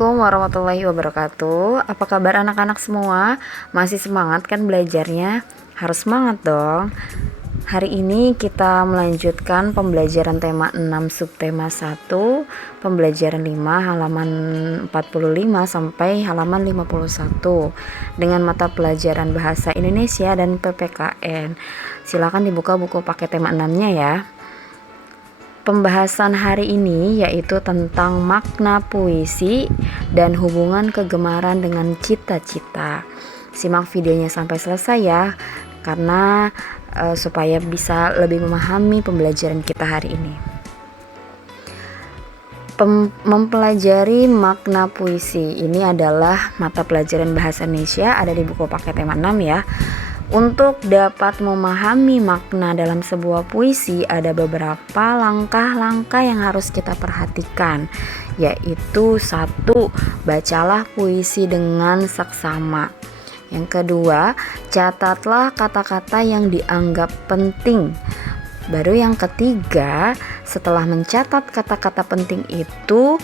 Assalamualaikum warahmatullahi wabarakatuh. Apa kabar anak-anak semua? Masih semangat kan belajarnya? Harus semangat dong. Hari ini kita melanjutkan pembelajaran tema 6 subtema 1, pembelajaran 5 halaman 45 sampai halaman 51 dengan mata pelajaran Bahasa Indonesia dan PPKN. Silakan dibuka buku pakai tema 6-nya ya. Pembahasan hari ini yaitu tentang makna puisi dan hubungan kegemaran dengan cita-cita. Simak videonya sampai selesai ya, karena supaya bisa lebih memahami pembelajaran kita hari ini. Mempelajari makna puisi ini adalah mata pelajaran Bahasa Indonesia, ada di buku paket tema 6 ya. Untuk dapat memahami makna dalam sebuah puisi, ada beberapa langkah-langkah yang harus kita perhatikan, yaitu 1. Bacalah puisi dengan seksama. Yang kedua, catatlah kata-kata yang dianggap penting. Baru yang ketiga, setelah mencatat kata-kata penting itu,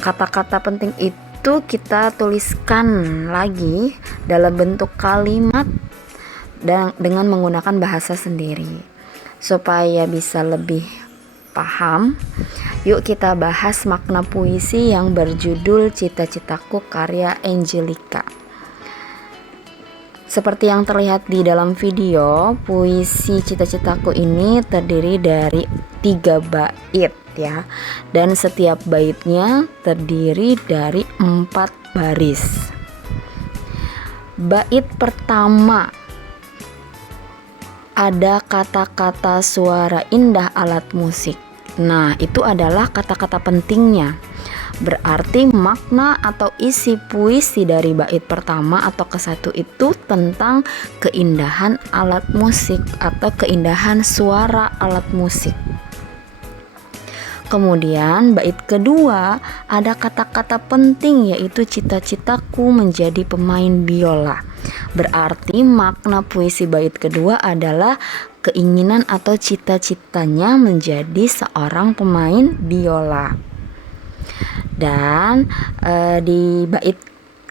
kata-kata penting itu kita tuliskan lagi dalam bentuk kalimat dan dengan menggunakan bahasa sendiri. Supaya bisa lebih paham, yuk kita bahas makna puisi yang berjudul Cita-Citaku karya Angelika. Seperti yang terlihat di dalam video, puisi Cita-Citaku ini terdiri dari 3 bait ya. Dan setiap baitnya terdiri dari 4 baris. Bait pertama ada kata-kata suara indah alat musik. Nah, itu adalah kata-kata pentingnya. Berarti makna atau isi puisi dari bait pertama atau ke-1 itu tentang keindahan alat musik atau keindahan suara alat musik. Kemudian bait kedua ada kata-kata penting, yaitu cita-citaku menjadi pemain biola. Berarti makna puisi bait kedua adalah keinginan atau cita-citanya menjadi seorang pemain biola. Dan di bait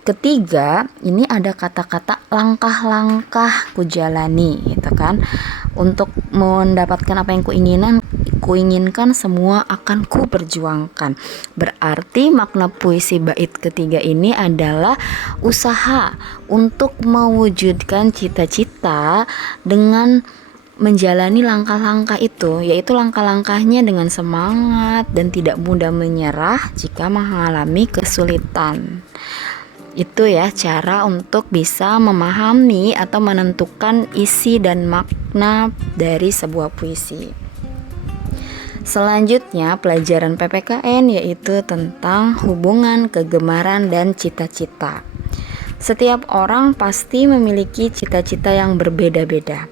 ketiga ini ada kata-kata langkah-langkah kujalani gitu kan. Untuk mendapatkan apa yang kuinginkan semua akan ku perjuangkan. Berarti makna puisi bait ketiga ini adalah usaha untuk mewujudkan cita-cita dengan menjalani langkah-langkah itu, yaitu langkah-langkahnya dengan semangat dan tidak mudah menyerah jika mengalami kesulitan. Itu ya cara untuk bisa memahami atau menentukan isi dan makna dari sebuah puisi. Selanjutnya pelajaran PPKN yaitu tentang hubungan kegemaran dan cita-cita. Setiap orang pasti memiliki cita-cita yang berbeda-beda.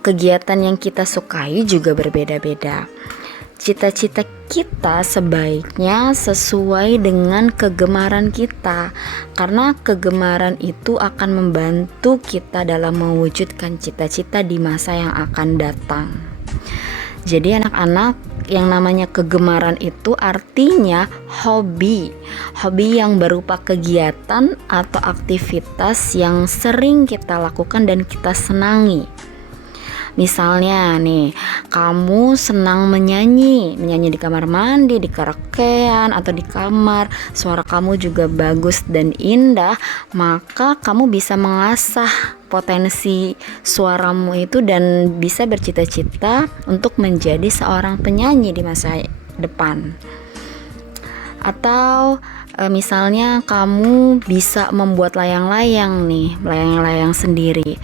Kegiatan yang kita sukai juga berbeda-beda. Cita-cita kita sebaiknya sesuai dengan kegemaran kita, karena kegemaran itu akan membantu kita dalam mewujudkan cita-cita di masa yang akan datang. Jadi anak-anak, yang namanya kegemaran itu artinya hobi yang berupa kegiatan atau aktivitas yang sering kita lakukan dan kita senangi. Misalnya nih, kamu senang menyanyi di kamar mandi, di karaokean atau di kamar, suara kamu juga bagus dan indah, maka kamu bisa mengasah potensi suaramu itu dan bisa bercita-cita untuk menjadi seorang penyanyi di masa depan. Atau misalnya kamu bisa membuat layang-layang sendiri.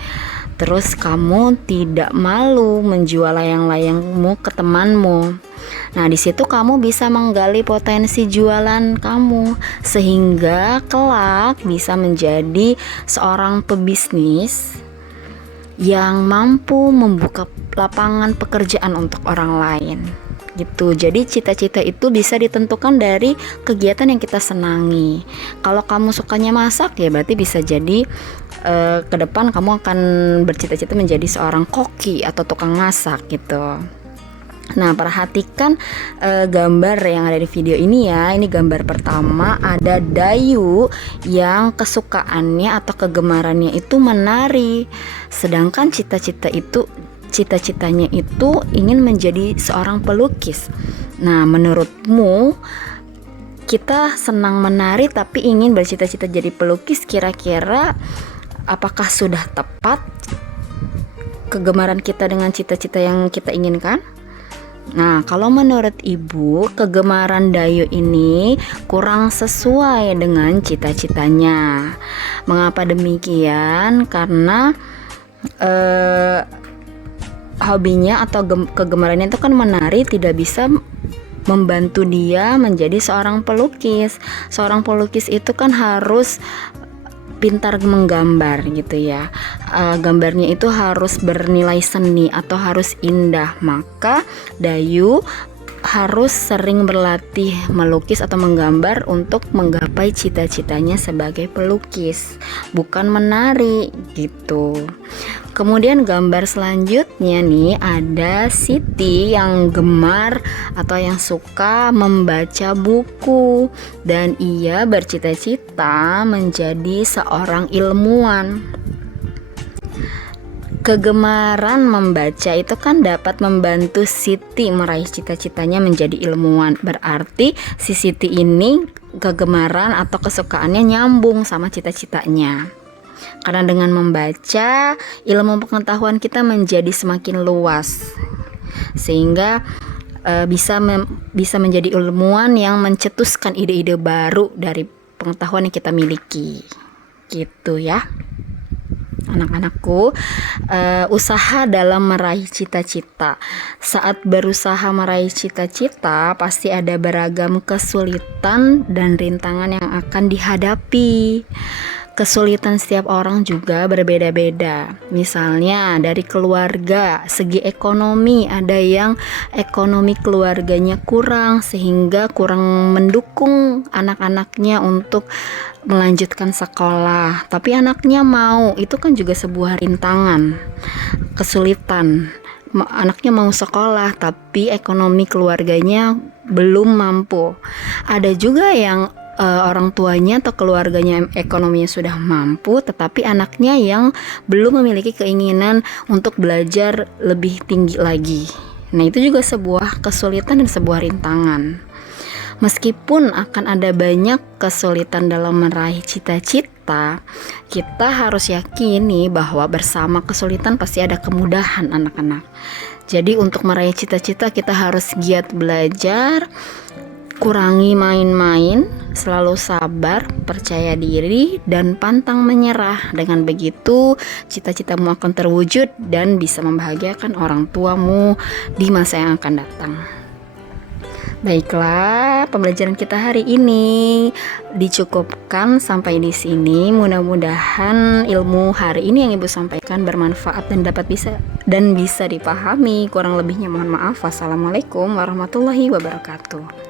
Terus kamu tidak malu menjual layang-layangmu ke temanmu. Nah, di situ kamu bisa menggali potensi jualan kamu sehingga kelak bisa menjadi seorang pebisnis yang mampu membuka lapangan pekerjaan untuk orang lain. Gitu. Jadi cita-cita itu bisa ditentukan dari kegiatan yang kita senangi. Kalau kamu sukanya masak, ya berarti bisa jadi ke depan kamu akan bercita-cita menjadi seorang koki atau tukang masak gitu. Nah, perhatikan gambar yang ada di video ini ya. Ini gambar pertama, ada Dayu yang kesukaannya atau kegemarannya itu menari. Sedangkan cita-citanya itu ingin menjadi seorang pelukis. Nah, menurutmu kita senang menari tapi ingin bercita-cita jadi pelukis, kira-kira apakah sudah tepat kegemaran kita dengan cita-cita yang kita inginkan? Nah, kalau menurut Ibu, kegemaran Dayu ini kurang sesuai dengan cita-citanya. Mengapa demikian? Karena hobinya atau kegemarannya itu kan menari, tidak bisa membantu dia menjadi seorang pelukis. Seorang pelukis itu kan harus pintar menggambar gitu ya. Gambarnya itu harus bernilai seni atau harus indah. Maka Dayu harus sering berlatih melukis atau menggambar untuk menggapai cita-citanya sebagai pelukis, bukan menari gitu. Kemudian gambar selanjutnya nih, ada Siti yang gemar atau yang suka membaca buku dan ia bercita-cita menjadi seorang ilmuwan. Kegemaran membaca itu kan dapat membantu Siti meraih cita-citanya menjadi ilmuwan. Berarti si Siti ini kegemaran atau kesukaannya nyambung sama cita-citanya. Karena dengan membaca, ilmu pengetahuan kita menjadi semakin luas, sehingga bisa menjadi ilmuwan yang mencetuskan ide-ide baru dari pengetahuan yang kita miliki. Gitu ya. Anak-anakku, usaha dalam meraih cita-cita. Saat berusaha meraih cita-cita, pasti ada beragam kesulitan dan rintangan yang akan dihadapi. Kesulitan setiap orang juga berbeda-beda. Misalnya dari keluarga, segi ekonomi, ada yang ekonomi keluarganya kurang sehingga kurang mendukung anak-anaknya untuk melanjutkan sekolah. Tapi anaknya mau, itu kan juga sebuah rintangan, kesulitan. Anaknya mau sekolah tapi ekonomi keluarganya belum mampu. Ada juga yang orang tuanya atau keluarganya ekonominya sudah mampu, tetapi anaknya yang belum memiliki keinginan untuk belajar lebih tinggi lagi. Nah, itu juga sebuah kesulitan dan sebuah rintangan. Meskipun akan ada banyak kesulitan dalam meraih cita-cita, kita harus yakini bahwa bersama kesulitan pasti ada kemudahan, anak-anak. Jadi untuk meraih cita-cita kita harus giat belajar, kurangi main-main, selalu sabar, percaya diri, dan pantang menyerah. Dengan begitu, cita-citamu akan terwujud dan bisa membahagiakan orang tuamu di masa yang akan datang. Baiklah, pembelajaran kita hari ini dicukupkan sampai di sini. Mudah-mudahan ilmu hari ini yang Ibu sampaikan bermanfaat dan bisa dipahami. Kurang lebihnya mohon maaf. Wassalamualaikum warahmatullahi wabarakatuh.